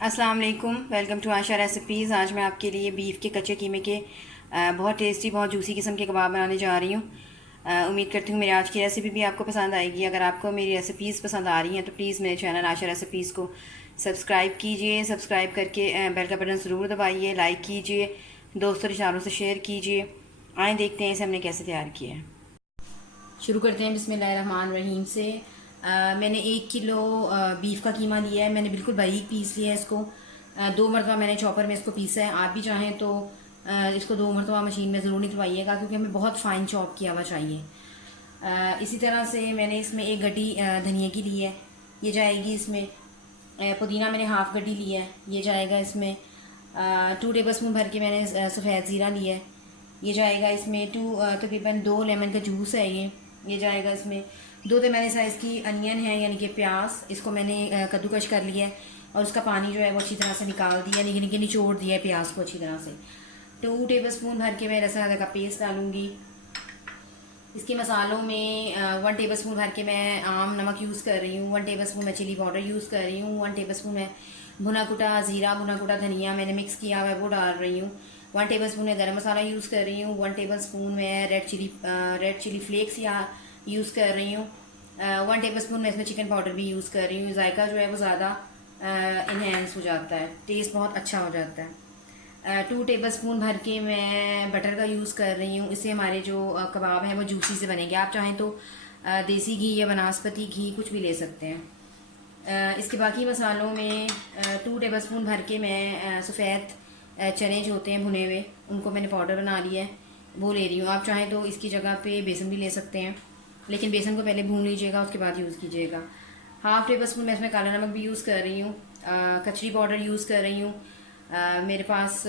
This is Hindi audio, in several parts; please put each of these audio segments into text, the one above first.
अस्सलाम वालेकुम, वेलकम टू आशा रेसिपीज़। आज मैं आपके लिए बीफ के कच्चे कीमे के बहुत टेस्टी, बहुत जूसी किस्म के कबाब बनाने जा रही हूँ। उम्मीद करती हूँ मेरी आज की रेसिपी भी आपको पसंद आएगी। अगर आपको मेरी रेसिपीज़ पसंद आ रही हैं तो प्लीज़ मेरे चैनल आशा रेसिपीज़ को सब्सक्राइब कीजिए। सब्सक्राइब करके बेल का बटन ज़रूर दबाइए, लाइक कीजिए, दोस्तों रिश्तेदारों से शेयर कीजिए। आए देखते हैं इसे हमने कैसे तैयार किया है। शुरू करते हैं बिस्मिल्लाहिर्रहमानिर्रहीम से। मैंने 1 किलो बीफ का कीमा लिया है। मैंने बिल्कुल बारीक पीस लिया है इसको। 2 मरतबा मैंने चॉपर में इसको पीसा है। आप भी चाहें तो इसको 2 मरतबा मशीन में ज़रूर निकलवाइएगा, क्योंकि हमें बहुत फ़ाइन चॉप किया हुआ चाहिए। इसी तरह से मैंने इसमें एक गड्डी धनिया की ली है, ये जाएगी इसमें। पुदीना मैंने हाफ़ गड्डी लिया है, ये जाएगा इसमें। 2 टेबल स्पून भर के मैंने सफ़ेद ज़ीरा लिया है, ये जाएगा इसमें। तकरीबन 2 लेमन का जूस है ये जाएगा इसमें। 2 मैंने साइज़ की अनियन है, यानी कि प्याज, इसको मैंने कद्दूकश कर लिया है और उसका पानी जो है वो अच्छी तरह से निकाल दिया, निके निके निचोड़ दिया है प्याज को अच्छी तरह से। 2 टेबल स्पून भर के मैं लहसुन अदरक का पेस्ट डालूँगी। इसके मसालों में 1 टेबल स्पून भर के मैं आम नमक यूज़ कर रही हूँ। 1 टेबल स्पून मैं चिली पाउडर यूज़ कर रही हूँ। 1 टेबल स्पून मैं भुना कुटा ज़ीरा, भुना कुटा धनिया मैंने मिक्स किया हुआ है वो डाल रही हूँ। 1 टेबल स्पून मैं गरम मसाला यूज़ कर रही हूँ। 1 टेबल स्पून मैं रेड चिली फ्लेक्स या यूज़ कर रही हूँ। 1 टेबल स्पून मैं इसमें चिकन पाउडर भी यूज़ कर रही हूँ। जायका जो है वो ज़्यादा इन्हेंस हो जाता है, टेस्ट बहुत अच्छा हो जाता है। 2 टेबल स्पून भर के मैं बटर का यूज़ कर रही हूँ। इससे हमारे जो कबाब हैं वो जूसी से बनेंगे। आप चाहें तो देसी घी या वनस्पति घी कुछ भी ले सकते हैं। इसके बाकी मसालों में 2 टेबल स्पून भर के मैं सफ़ेद चने जो होते हैं भुने हुए, उनको मैंने पाउडर बना लिया है, वो ले रही हूँ। आप चाहें तो इसकी जगह पे बेसन भी ले सकते हैं, लेकिन बेसन को पहले भून लीजिएगा, उसके बाद यूज़ कीजिएगा। हाफ़ टेबल स्पून मैं इसमें काला नमक भी यूज़ कर रही हूँ। कचरी पाउडर यूज़ कर रही हूँ। मेरे पास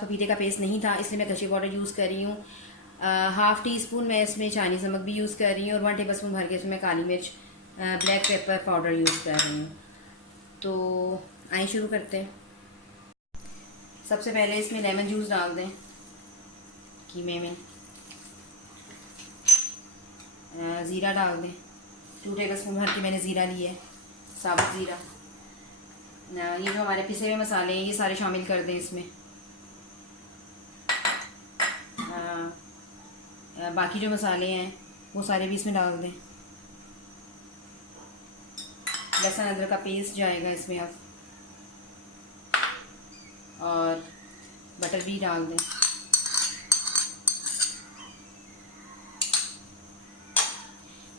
पपीते का पेस्ट नहीं था, इसलिए मैं कचरी पाउडर यूज़ कर रही हूँ। हाफ़ टी स्पून मैं इसमें चाइनीज़ नमक भी यूज़ कर रही हूँ और 1 टेबल स्पून भर के इसमें काली मिर्च ब्लैक पेपर पाउडर यूज़ कर रही हूँ। तो आइए शुरू करते हैं। सबसे पहले इसमें लेमन जूस डाल दें कीमे में। ज़ीरा डाल दें। 2 टेबल स्पून भर के मैंने ज़ीरा लिया है, साबुत ज़ीरा। ये जो हमारे पिसे हुए मसाले हैं ये सारे शामिल कर दें इसमें। बाकी जो मसाले हैं वो सारे भी इसमें डाल दें। लहसुन अदरक का पेस्ट जाएगा इसमें अब, और बटर भी डाल दें।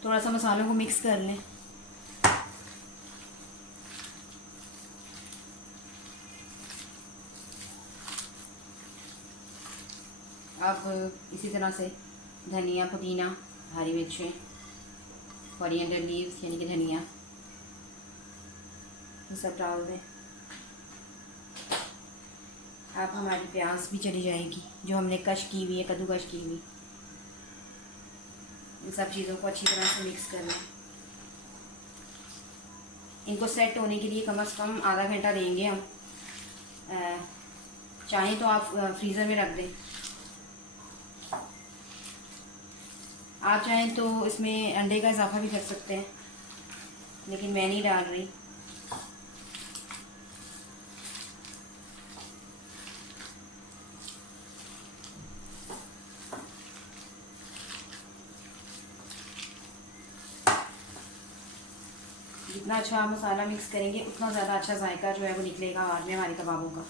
थोड़ा सा मसालों को मिक्स कर लें। अब इसी तरह से धनिया, पुदीना, हरी मिर्चें, कोरिएंडर लीव्स यानी कि धनिया, ये सब डाल दें। अब हमारी प्याज भी चली जाएगी जो हमने कश की हुई है, कद्दूकश की हुई। इन सब चीज़ों को अच्छी तरह से मिक्स कर लें। इनको सेट होने के लिए कम से कम आधा घंटा देंगे हम। चाहें तो आप फ्रीज़र में रख दें। आप चाहें तो इसमें अंडे का इजाफा भी कर सकते हैं, लेकिन मैं नहीं डाल रही। जितना अच्छा आप मसाला मिक्स करेंगे उतना ज़्यादा अच्छा जायका जो है वो निकलेगा बाद में हमारे कबाबों का।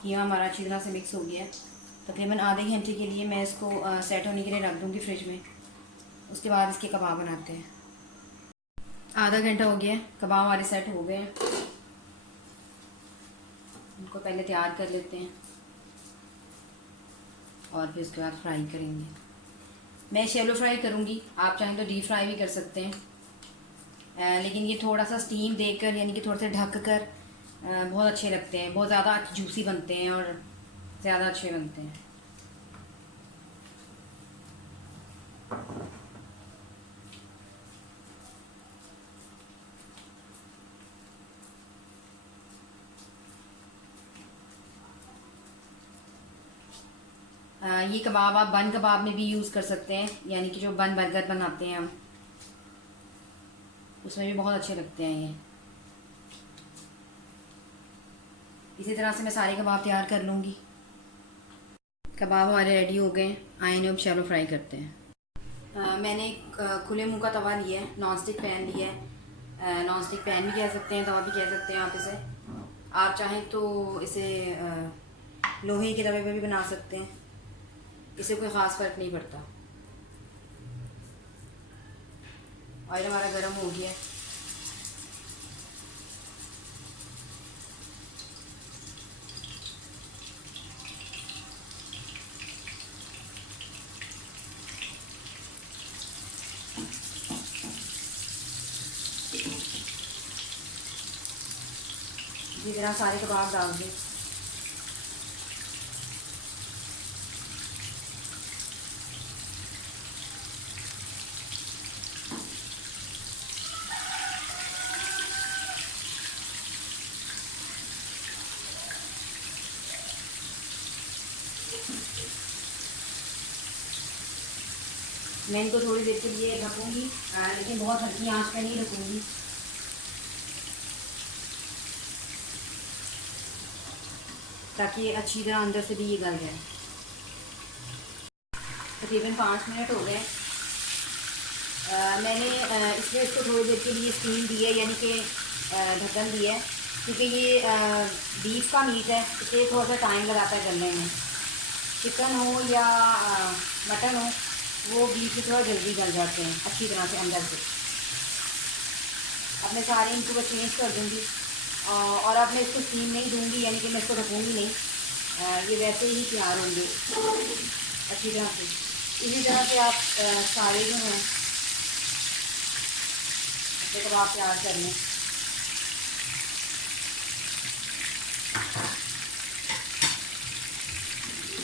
कीमा हमारा अच्छी तरह से मिक्स हो गया है। तकरीबन आधे घंटे के लिए मैं इसको सेट होने के लिए रख दूँगी फ्रिज में। उसके बाद इसके कबाब बनाते हैं। आधा घंटा हो गया है, कबाब हमारे सेट हो गए हैं। इनको पहले तैयार कर लेते हैं और फिर उसके बाद फ्राई करेंगे। मैं शैलो फ्राई करूँगी, आप चाहें तो डीप फ्राई भी कर सकते हैं। लेकिन ये थोड़ा सा स्टीम देकर यानी कि थोड़ा सा ढक कर बहुत अच्छे लगते हैं, बहुत ज़्यादा जूसी बनते हैं और ज़्यादा अच्छे बनते हैं। ये कबाब आप बन कबाब में भी यूज़ कर सकते हैं, यानी कि जो बन बर्गर बनाते हैं हम, उसमें भी बहुत अच्छे लगते हैं ये। इसी तरह से मैं सारे कबाब तैयार कर लूँगी। कबाब हमारे रेडी हो गए, आए इन्हें अब शैलो फ्राई करते हैं। मैंने एक खुले मुंह का तवा लिया है, नॉन स्टिक पैन लिया है। नॉन स्टिक पैन भी कह सकते हैं, तवा भी कह सकते हैं आप इसे। आप चाहें तो इसे लोहे के तवे पर भी बना सकते हैं, इससे कोई ख़ास फ़र्क नहीं पड़ता। ऑयल हमारा गर्म हो गया है। इसी तरह सारे कबाब डाल दें। मैं इनको थोड़ी देर के लिए ढकूँगी, लेकिन बहुत हल्की आंच पे नहीं ढकूँगी, ताकि ये अच्छी तरह अंदर से भी ये गल जाए। तकरीबन 5 मिनट हो गए। मैंने इसलिए इसको थोड़ी देर के लिए स्टीम दी है, यानी कि ढक्कन दिया है, क्योंकि ये बीफ का मीट है, इसलिए थोड़ा सा टाइम लगाता है गलने में। चिकन हो या मटन हो, वो बीफ से थोड़ा जल्दी गल जाते हैं अच्छी तरह से अंदर से। अब मैं सारे इनको बस चेंज कर दूँगी, और अब मैं इसको स्टीम नहीं दूँगी, यानी कि मैं इसको ढकूँगी नहीं। ये वैसे ही तैयार होंगे अच्छी तरह से। इसी तरह से आप सारे जो हैं अपने कबाब तैयार कर लें।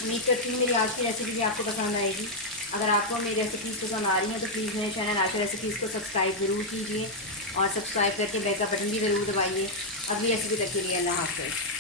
उम्मीद करती हूँ मेरी आज की रेसिपी भी आपको पसंद आएगी। अगर आपको मेरी रेसिपीज़ पसंद आ रही हैं तो प्लीज़ मेरे चैनल आशा रेसिपीज़ को सब्सक्राइब ज़रूर कीजिए, और सब्सक्राइब करके बेल का बटन भी ज़रूर दबाइए। अगली रेसिपी तक के लिए अल्लाह हाफ़िज़।